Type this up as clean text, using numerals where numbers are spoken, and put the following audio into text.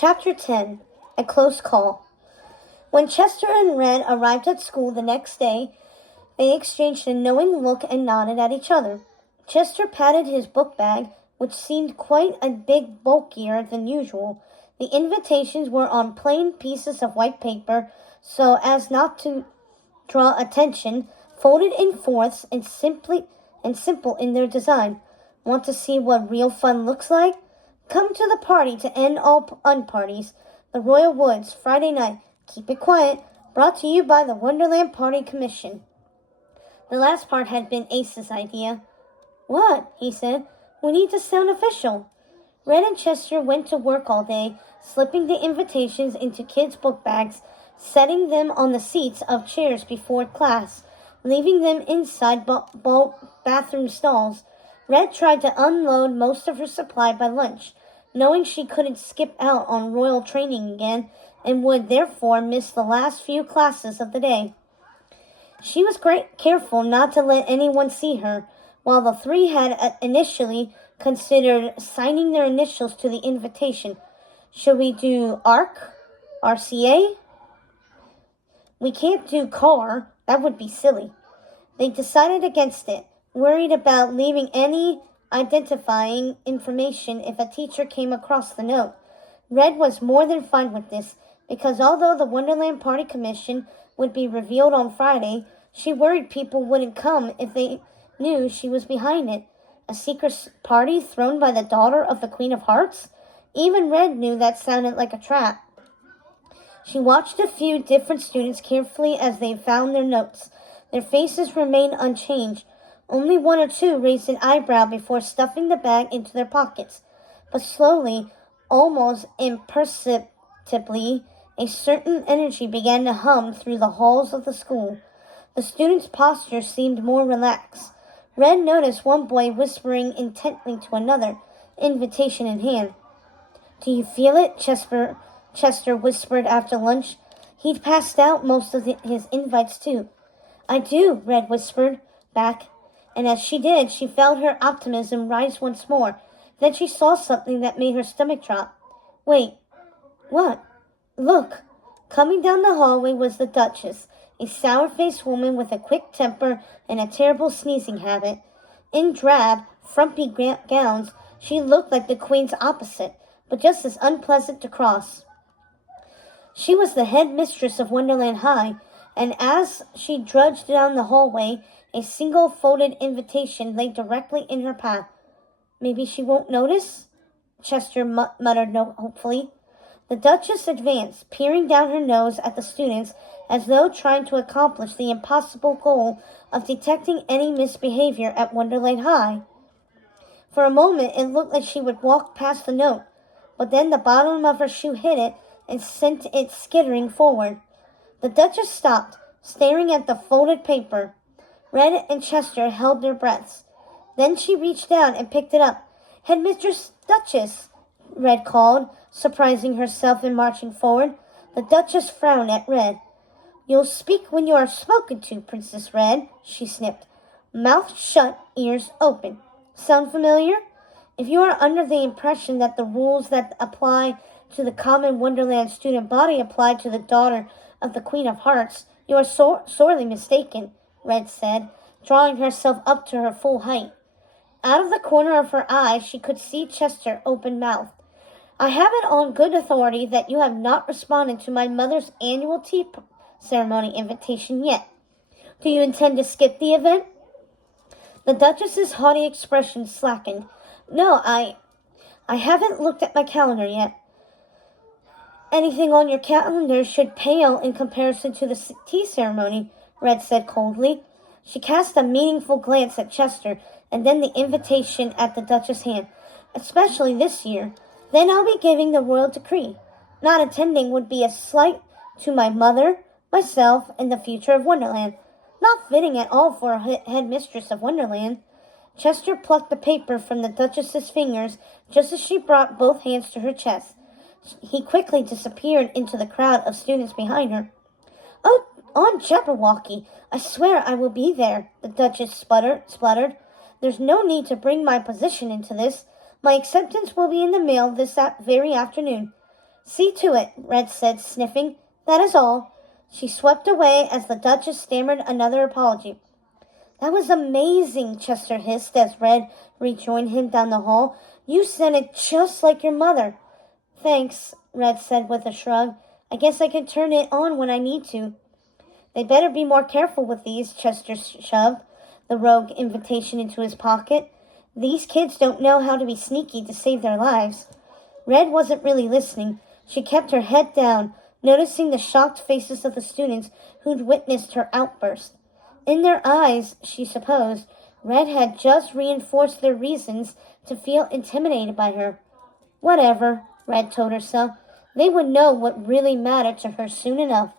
Chapter 10. A Close Call. When Chester and Red arrived at school the next day, they exchanged a knowing look and nodded at each other. Chester patted his book bag, which seemed quite a bit bulkier than usual. The invitations were on plain pieces of white paper, so as not to draw attention, folded in fourths and simple in their design. Want to see what real fun looks like? Come to the party to end all unparties. The Royal Woods, Friday night. Keep it quiet. Brought to you by the Wonderland Party Commission. The last part had been Ace's idea. What? He said. We need to sound official. Red and Chester went to work all day, slipping the invitations into kids' book bags, setting them on the seats of chairs before class, leaving them inside bathroom stalls. Red tried to unload most of her supply by lunch, knowing she couldn't skip out on royal training again and would therefore miss the last few classes of the day. She was careful not to let anyone see her, while the three had initially considered signing their initials to the invitation. Should we do RCA? We can't do car. That would be silly. They decided against it, worried about leaving any identifying information if a teacher came across the note. Red was more than fine with this, because although the Wonderland Party Commission would be revealed on Friday, she worried people wouldn't come if they knew she was behind it. A secret party thrown by the daughter of the Queen of Hearts? Even Red knew that sounded like a trap. She watched a few different students carefully as they found their notes. Their faces remained unchanged. Only one or two raised an eyebrow before stuffing the bag into their pockets. But slowly, almost imperceptibly, a certain energy began to hum through the halls of the school. The students' posture seemed more relaxed. Red noticed one boy whispering intently to another, invitation in hand. Do you feel it? Chester whispered after lunch. He'd passed out most of his invites too. I do, Red whispered back. And as she did, she felt her optimism rise once more. Then she saw something that made her stomach drop. Wait, what? Look. Coming down the hallway was the Duchess, a sour-faced woman with a quick temper and a terrible sneezing habit. In drab, frumpy gowns, she looked like the Queen's opposite, but just as unpleasant to cross. She was the head mistress of Wonderland High, and as she drudged down the hallway, a single folded invitation lay directly in her path. Maybe she won't notice? Chester muttered hopefully. The Duchess advanced, peering down her nose at the students as though trying to accomplish the impossible goal of detecting any misbehavior at Wonderland High. For a moment, it looked like she would walk past the note, but then the bottom of her shoe hit it and sent it skittering forward. The Duchess stopped, staring at the folded paper. Red and Chester held their breaths. Then she reached down and picked it up. Headmistress Duchess, Red called, surprising herself and marching forward. The Duchess frowned at Red. You'll speak when you are spoken to, Princess Red, she snipped. Mouth shut, ears open. Sound familiar? If you are under the impression that the rules that apply to the common Wonderland student body apply to the daughter of the Queen of Hearts, you are sorely mistaken, Red said, drawing herself up to her full height. Out of the corner of her eye, she could see Chester open-mouthed. I have it on good authority that you have not responded to my mother's annual tea ceremony invitation yet. Do you intend to skip the event? The Duchess's haughty expression slackened. No, I haven't looked at my calendar yet. Anything on your calendar should pale in comparison to the tea ceremony, Red said coldly. She cast a meaningful glance at Chester and then the invitation at the Duchess' hand. Especially this year. Then I'll be giving the royal decree. Not attending would be a slight to my mother, myself, and the future of Wonderland. Not fitting at all for a headmistress of Wonderland. Chester plucked the paper from the Duchess's fingers just as she brought both hands to her chest. He quickly disappeared into the crowd of students behind her. Oh, on Jabberwocky, I swear I will be there, the Duchess spluttered. There's no need to bring my position into this. My acceptance will be in the mail this very afternoon. See to it, Red said, sniffing. That is all. She swept away as the Duchess stammered another apology. That was amazing, Chester hissed as Red rejoined him down the hall. You said it just like your mother. Thanks, Red said with a shrug. I guess I can turn it on when I need to. They better be more careful with these, Chester shoved the rogue invitation into his pocket. These kids don't know how to be sneaky to save their lives. Red wasn't really listening. She kept her head down, noticing the shocked faces of the students who'd witnessed her outburst. In their eyes, she supposed, Red had just reinforced their reasons to feel intimidated by her. Whatever, Red told herself. They would know what really mattered to her soon enough.